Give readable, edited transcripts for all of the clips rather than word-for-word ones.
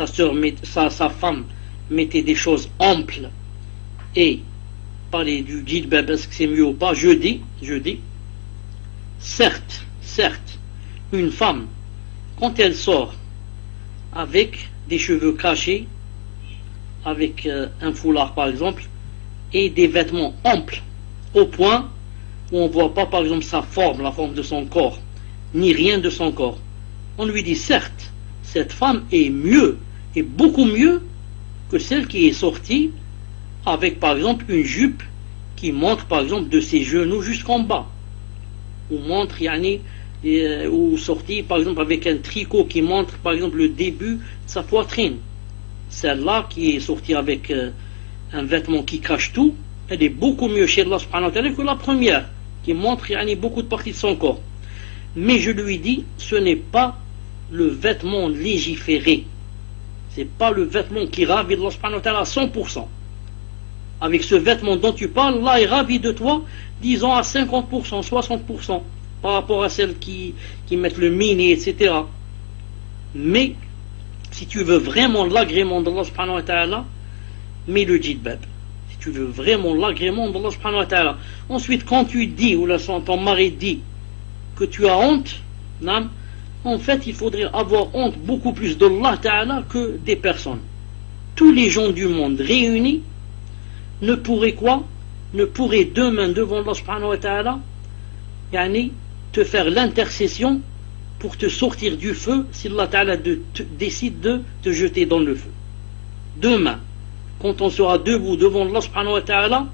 sa sœur, sa femme mettait des choses amples et parler du djilbab, est-ce que c'est mieux ou pas, je dis, certes, une femme, quand elle sort avec des cheveux cachés, avec un foulard par exemple, et des vêtements amples, au point où on ne voit pas par exemple sa forme, la forme de son corps, ni rien de son corps, on lui dit certes, cette femme est mieux, et beaucoup mieux que celle qui est sortie avec par exemple une jupe qui montre par exemple de ses genoux jusqu'en bas, ou montre ou sortie par exemple avec un tricot qui montre par exemple le début de sa poitrine. Celle-là qui est sortie avec un vêtement qui cache tout, elle est beaucoup mieux chez Allah subhanahu wa ta'ala que la première qui montre beaucoup de parties de son corps. Mais je lui dis, ce n'est pas le vêtement légiféré, c'est pas le vêtement qui ravit Allah subhanahu wa ta'ala à 100%. Avec ce vêtement dont tu parles, Allah est ravi de toi, disons à 50%, 60%, par rapport à celles qui mettent le mini, etc. Mais, si tu veux vraiment l'agrément d'Allah subhanahu wa ta'ala, mets le djilbab. Si tu veux vraiment l'agrément d'Allah subhanahu wa ta'ala. Ensuite, quand tu dis, ou ton mari dit, que tu as honte, en fait, il faudrait avoir honte beaucoup plus d'Allah ta'ala que des personnes. Tous les gens du monde réunis ne pourraient quoi? Ne pourraient demain devant Allah subhanahu wa ta'ala te faire l'intercession pour te sortir du feu si Allah ta'ala décide de te jeter dans le feu. Demain, quand on sera debout devant Allah subhanahu wa ta'ala,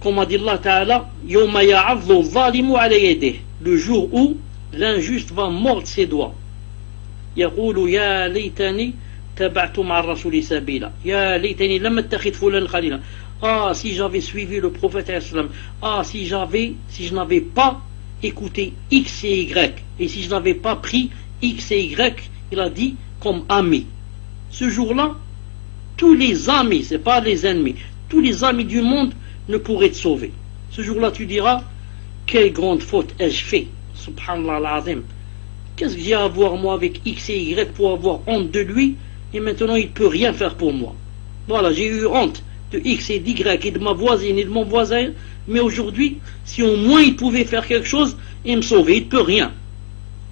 comme a dit Allah ta'ala, yawma ya'adhu zalimu ala yadih, le jour où l'injuste va mordre ses doigts. Yaqulu ya laytani taba'tu ma'a rasuli sabila, ya laytani lam attakhid fulan khalila. Ah, si j'avais suivi le prophète, ah, si je n'avais pas écouté X et Y, et si je n'avais pas pris X et Y, il a dit, comme amis. Ce jour-là, tous les amis, c'est pas les ennemis, tous les amis du monde ne pourraient te sauver. Ce jour-là, tu diras, quelle grande faute ai-je fait, subhanallah al-azim. Qu'est-ce que j'ai à voir moi avec X et Y pour avoir honte de lui, et maintenant il ne peut rien faire pour moi. Voilà, j'ai eu honte de X et d'Y et de ma voisine et de mon voisin, mais aujourd'hui, si au moins il pouvait faire quelque chose et me sauver, il ne peut rien.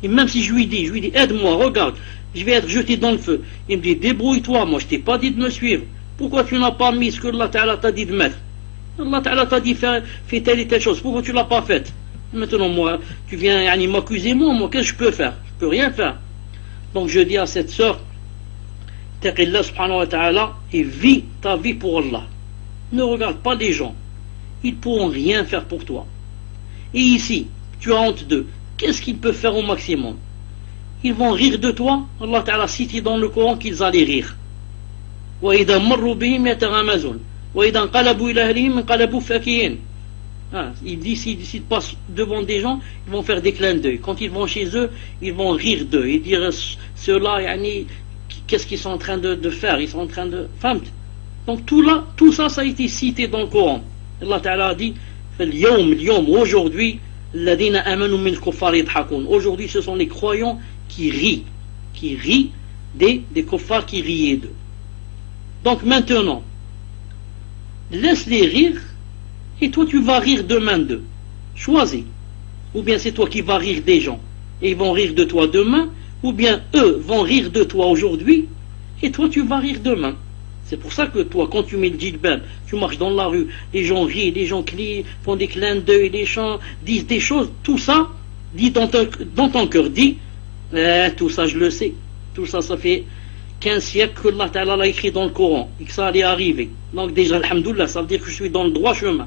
Et même si je lui dis, aide-moi, regarde, je vais être jeté dans le feu. Il me dit, débrouille-toi, moi je t'ai pas dit de me suivre. Pourquoi tu n'as pas mis ce que Allah Ta'ala t'a dit de mettre? Allah Ta'ala t'a dit, fais telle et telle chose, pourquoi tu ne l'as pas faite? Maintenant, moi, tu viens m'accuser, moi, qu'est-ce que je peux faire? Je peux rien faire. Donc je dis à cette sœur, taqillah subhanahu wa ta'ala, et vis ta vie pour Allah. Ne regarde pas les gens. Ils ne pourront rien faire pour toi. Et ici, tu as honte d'eux. Qu'est-ce qu'ils peuvent faire au maximum? Ils vont rire de toi. Allah Ta'ala cite dans le Coran qu'ils allaient rire. وَإِذَا مَرُّوا بِهِمْ يَتَغَامَزُونَ وَإِذَا انقلبوا إِلَى أَهْلِهِمْ انقلبوا فَكِهِينَ. Il dit, s'ils passent devant des gens, ils vont faire des clins d'œil. Quand ils vont chez eux, ils vont rire d'eux et dire, ceux-là, qu'est-ce qu'ils sont en train de faire? Ils sont en train de... Donc tout ça, ça a été cité dans le Coran. Allah Ta'ala a dit, aujourd'hui, aujourd'hui ce sont les croyants qui rient des kuffars qui riaient d'eux. Donc maintenant, laisse-les rire, et toi tu vas rire demain d'eux. Choisis. Ou bien c'est toi qui vas rire des gens, et ils vont rire de toi demain, ou bien eux vont rire de toi aujourd'hui, et toi tu vas rire demain. C'est pour ça que toi, quand tu mets le djilbab, tu marches dans la rue, les gens rient, les gens crient, font des clins d'œil, les gens disent des choses, tout ça, dis dans ton cœur, dis, tout ça je le sais, tout ça, ça fait 15 siècles que Allah Ta'ala l'a écrit dans le Coran, et que ça allait arriver. Donc déjà, alhamdoulilah, ça veut dire que je suis dans le droit chemin.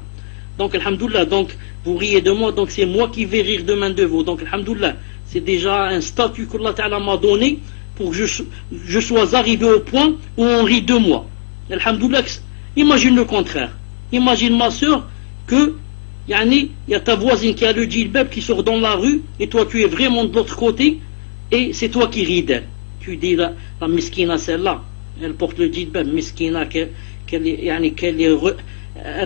Donc alhamdoulilah, donc vous riez de moi, donc c'est moi qui vais rire demain de vous. Donc alhamdoulilah, c'est déjà un statut que Allah Ta'ala m'a donné pour que je sois arrivé au point où on rit de moi. Alhamdoulilah, imagine le contraire. Imagine ma soeur que il y a ta voisine qui a le djilbab qui sort dans la rue et toi tu es vraiment de l'autre côté et c'est toi qui ris d'elle. Tu dis la miskina celle-là, elle porte le djilbab, miskina, elle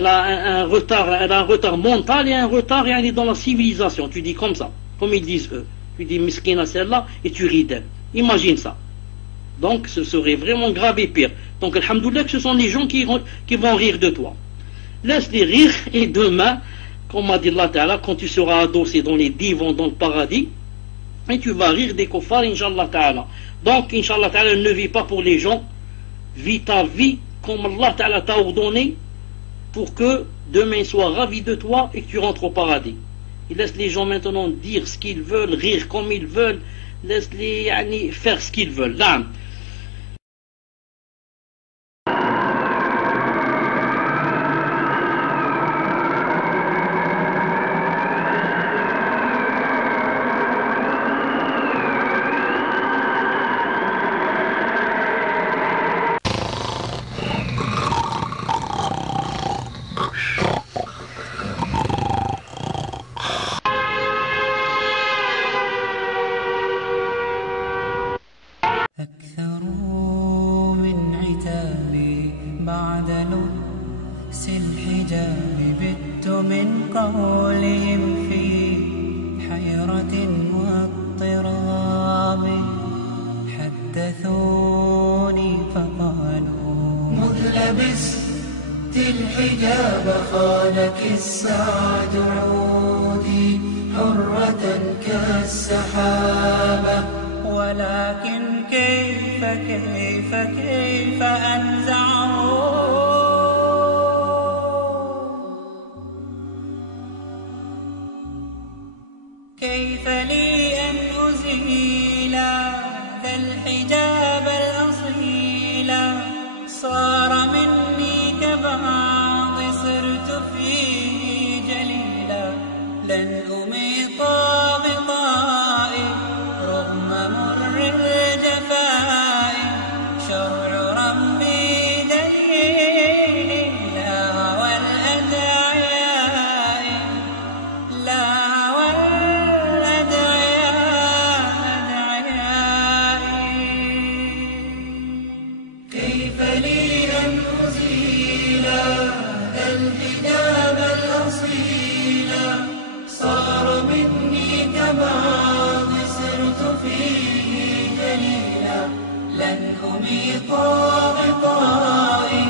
a un retard mental et un retard dans la civilisation. Tu dis comme ça, comme ils disent eux. Tu dis miskina celle-là et tu ris d'elle. Imagine ça. Donc ce serait vraiment grave et pire. Donc alhamdoulilah que ce sont les gens qui vont rire de toi. Laisse-les rire et demain, comme a dit Allah Ta'ala, quand tu seras adossé dans les divans dans le paradis, et tu vas rire des kuffars, Inch'Allah Ta'ala. Donc Inch'Allah Ta'ala, ne vis pas pour les gens, vis ta vie comme Allah Ta'ala t'a ordonné pour que demain soit ravi de toi et que tu rentres au paradis. Il laisse les gens maintenant dire ce qu'ils veulent, rire comme ils veulent, laisse-les faire ce qu'ils veulent. Là. بعد لبس الحجاب بت من قولهم في حيرة واضطراب حدثوني فقالوا مذ لبست الحجاب خانك السعد عودي حرة كالسحابة ولكن كيف أنزعه كيف لي أن أزيل ذا الحجاب الأصيل صار مني كبعض صرت فيه جليلا لن أميط غطائي رغم مر الجفاء شرع ربي دليل لا هوى الأدعياء لا هوى الأدعياء كيف لي أن أزيل الحجاب الأصيل صار مني كبعض صرت فيه جليلا لن أميط غطائي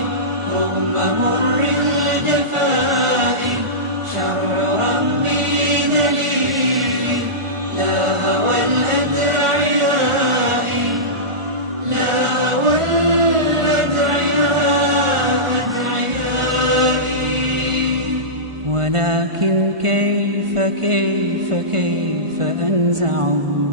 رغم مر الجفاء شرع ربي دليل لا هوى الأدعياء لا هوى الأدعياء ولكن كيف أنزعه